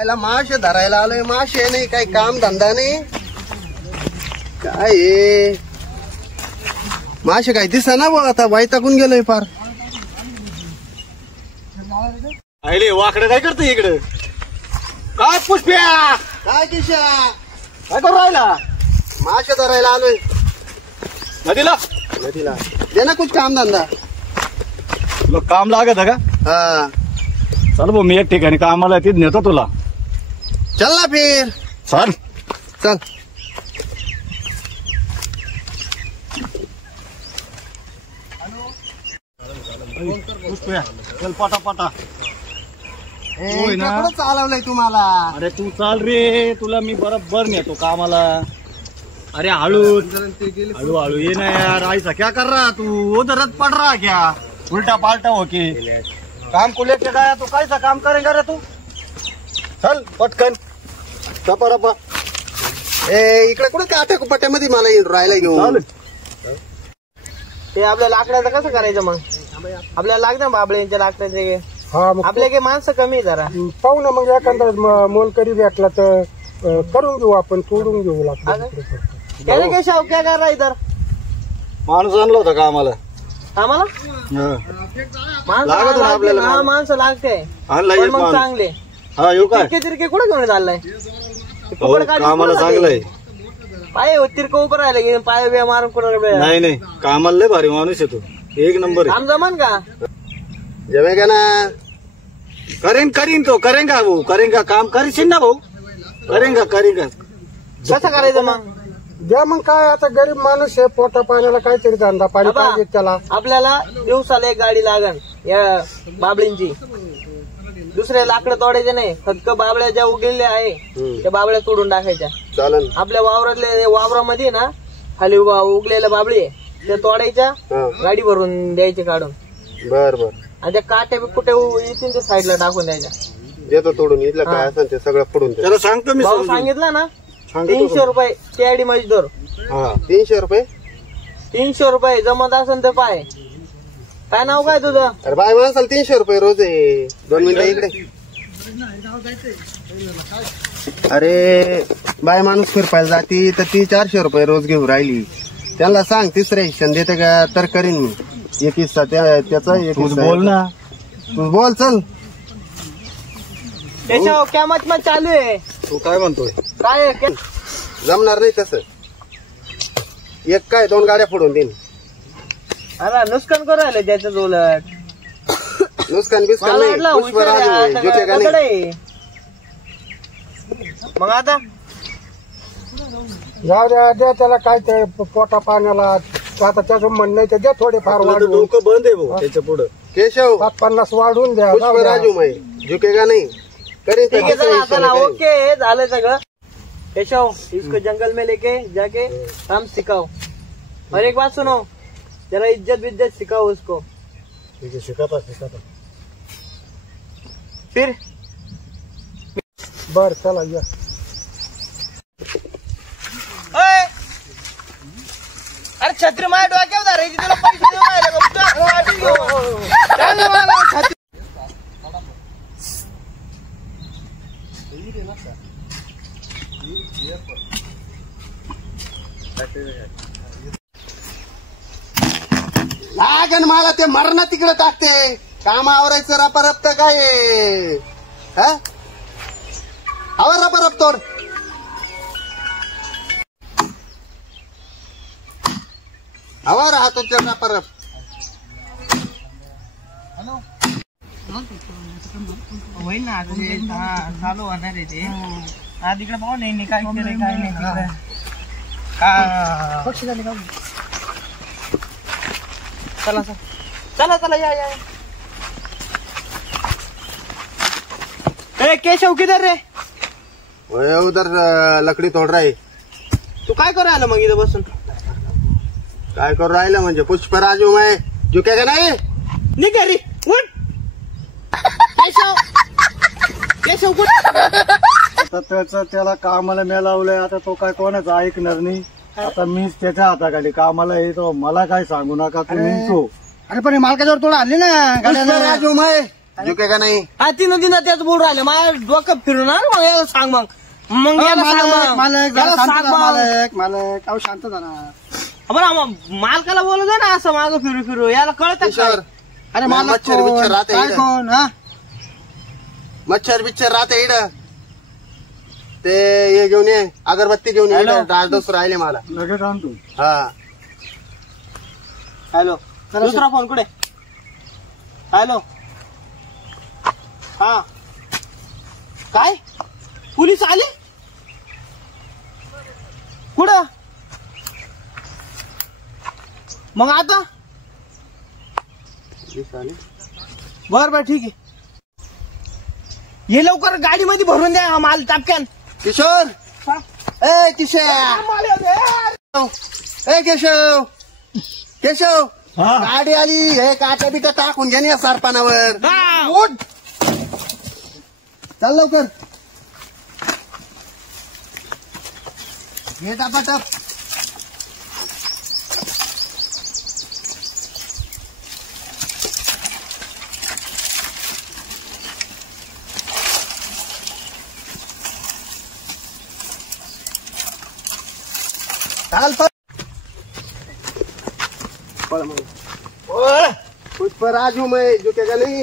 त्याला मासे धरायला आलोय, मासे नाही, काही काम धंदा नाही, काय मासे काही दिसा ना बघ, आता वैतागून गेलोय फार. अरे वाकडं काय करतो इकडं? काय पुष्प्या, काय किशा, काय करू राहिला? मासे धरायला आलोय नदीला. नदीला दे ना कुछ काम धंदा. तुला काम लागत का? हा चल भाऊ, मी एक ठिकाणी कामाला तिथे नेतो तुला. चल ना फिर. चल चल पुष्प्या, चल पटापटा. होय ना. कुठं चालवलंय तुम्हाला? अरे तू चाल रे, तुला मी बरोबर नेतो कामाला. अरे हळू हळू हळू ये ना यार. ऐसा क्या कर रहा तू? उधरच पड़ रहा क्या? उल्टा पाल्टा हो के काम को लेके गया तू. कैसा काम करेगा रे तू? चल पटकन चपा. इकडे कुठे काट्याकुपट्यामध्ये मला राहायला घेऊन. ते आपल्या लाकडाचं कसं करायचं मग? आपल्याला लागतं बाबळ्यांच्या लाकडाचे. आपल्या काही माणसं कमी जरा पाहू ना, मग एखादा मोलकरी भेटला तर करून घेऊ, आपण तोडून घेऊ लागतं. काय शाव काय करा इधर? माणूस आणला होता का आम्हाला? आम्हाला लागत ना आपल्याला. हा माणसं लागते आणला पण एक मग माणूस. चांगले. हा येऊ काय? तिरके कुठे घेऊन चाललाय? हो, कामाला चांगलंय. पाय तिरक उभं राहिले की पाय बिया मारून कुठं नाही कामाला लय भारी माणूस येतो, एक नंबर आहे. काम जमान का? जमेगा ना. करीन तो करेंगा भाऊ, करेंगा काम करशील ना भाऊ. करेंगा. कसं करायचं मग? द्या मग. काय आता गरीब माणूस आहे, पोटा पाण्याला काहीतरी धंदा पाणी बाबा, पाहिजे त्याला. आपल्याला दिवसाला एक गाडी लागन या बाबळींची. दुसरे लाकडं तोडायचे नाही, फक्त बाबळ्या ज्या उगलेल्या आहे त्या बाबळ्या तोडून टाकायच्या. चालन. आपल्या वावरामध्ये ना खाली उगलेल्या बाबळी आहे त्या तोडायच्या, गाडी भरून द्यायची काढून. बर आणि त्या काट्या कुठे येतील त्या साईडला टाकून द्यायच्या. देतो तोडून. इथलं काय असेल ते सगळं फोडून दे. त्याला सांगतो मी. भाऊ सांगितलं ना 300 रुपये त्याडी मजदूर. 300 रुपये. 300 रुपये जमत असेल तर पाय. काय नाव काय तुझं? अरे बाय माणसाला 300 रुपये रोज आहे. 2 मिनिटं इकडे. अरे बाय माणूस फिरपायला जाती तर ती 400 रुपये रोज घेऊन राहिली. त्यांना सांग तिसऱ्या हिस्सा देते का तर करीन मी. एक हिस्सा त्याचा, एक हिस्सा बोल ना. तू बोल. चल त्याच्या क्या मत चालू आहे? तू काय म्हणतोय? काय जमणार नाही तसं. एक काय 2 गाड्या फोडून देईन. अरे नुकसान करू राहिले त्याच्याच उलट. नुकसान बिस्कान मला नाही. वाटलं पुष्पराज हुशार आहे, आहे, आता झुके का दगड नाही. आहे. मग आता जाऊ द्या त्याला काय ते पोटा पाण्याला. आता त्याचं म्हणणं आहे ते द्या थोडेफार वाढवून. डोकं बंद आहे भाऊ त्याच्या पुढं. केशव 50 वाढवून द्या. पुष्पराजू मै झुकेगा नहीं. करीन ठीक है तिसऱ्या चला हिस्सा चला करीन. ओके झालं सगळं. केशव इसको जंगल में लेके जाके काम सिखाओ और एक बात सुनो, जरा इज्जत सिखाओ उसको. ठीक है, सिखाता. फिर बर चला या. अरे छत्री माझ्या डोक्यावर धरायची, तुला पैसे देऊन राहिले का? लागन मला ते मरण तिकडे टाकते. काम आवरायचं रपरप तर काय आवर रपरप तोड. आवर राहतो त्या रपरप. होईल ना चालू होणार आहे ते. आज इकडे पाहू नाही काय केलंय काय नाही तिकडे. चला या. केशव किधर रे? उधर लकडी तोड राही. तू काय करू आला मग इथं बसून? काय करू राहिलं म्हणजे पुष्पराजू मै झुके का नाही. निघ घरी उठ. केशव कुठ? त्याला कामाला मिळावलंय. आता तो काय कोणाचं ऐकणार नाही. आता मीच त्याच्या हाताखाली कामाला येतो. मला काय सांगू नका तुम्ही. तो अरे पण मालकाच्यावर थोडं आणले ना. पुष्पराजू मै झुकेगा नहीं. हा तिनं तिनं त्याच बोल राहिले माझ्या डोकं फिरणार मग याला सांग मग याला सांग मग. मालक याला सांग मग. मालक अहो शांत झाला. बरं मालकाला बोलू दे ना असं मागं फिरू फिरू याला कळत किशोर अरे मालक मच्छर बिच्छर राहते काय इकडं. कोण हा मच्छर बिच्छर राहते इड ते हे घेऊन ये अगरबत्ती घेऊन ये डास राहिले मला. लगेच आणतो. हा हॅलो दुसरा फोन कुठे हॅलो हा काय पोलीस आले कुठं मग आता बर ठीक आहे ये लवकर गाडीमध्ये भरून द्या हा माल टापक्यान. किशोर ए किशोर ए केशव केशव गाडी आली हे काट्या बिट्या टाकून घ्या ना सरपणावर. उठ चल लवकर हे टापाटप. चाल पळ मग. कुछ पर आज हूँ मैं झुकेगा नहीं.